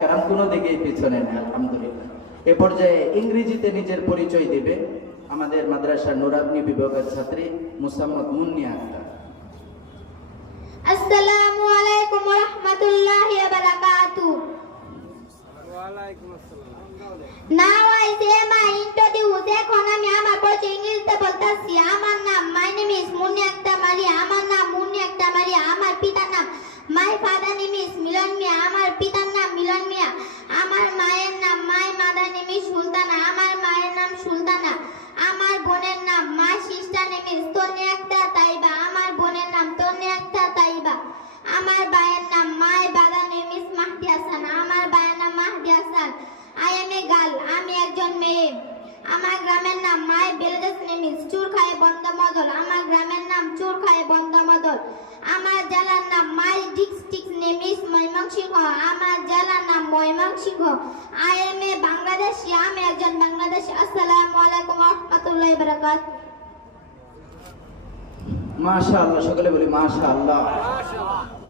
কারণ কোনো দিকেই পিছনে নেই আলহামদুলিল্লাহ। এ পর্যায়ে ইংরেজিতে নিজের পরিচয় দেবে আমাদের মাদ্রাসার নুরাবনি বিভাগের ছাত্রী মুসাম্মদ মুন্নিয়া আক্তার। আসসালামু আলাইকুম ওয়া রাহমাতুল্লাহি ওয়া বারাকাতুহু। ওয়ালাইকুম আসসালাম। Now I say my introduce. এখন আমি আমার পরিচয় ইংরেজিতে বলতেছি। আমার নাম my name is মুন্নিয়া আক্তার মারিয়া। আমার নাম মুন্নিয়া আক্তার মারিয়া। আমার পিতার নাম my father name is মিলন মিয়া। আমার পিতার নাম মিলন মিয়া। আমার মায়ের নাম my mother name is Sultana. আমার মায়ের নাম সুলতানা। আমার বোনের নাম my sister name is তন্নিয়া Akter Taiba. আমার বোনের নাম তন্নিয়া আক্তার তাইবা। আমার ভাইয়ের নাম my brother name is Mahdi Hasan. আমার ভাইয়ের নাম Mahdi Hasan. I am a girl. আমি একজন মেয়ে। আমার গ্রামের নাম my village name is Churkhai বন্দমদল। আমার গ্রামের নাম চুরখাই বন্দমদল। আমার জেলার নাম my district name is Mymensingh. আমার জেলার নাম Mymensingh. I am a Bangladeshi. আমি একজন বাংলাদেশী। আসসালামু আলাইকুম ওয়া রাহমাতুল্লাহি ওয়া বারাকাতুহু। মাশাআল্লাহ, সকলে বলি মাশাআল্লাহ। মাশাআল্লাহ।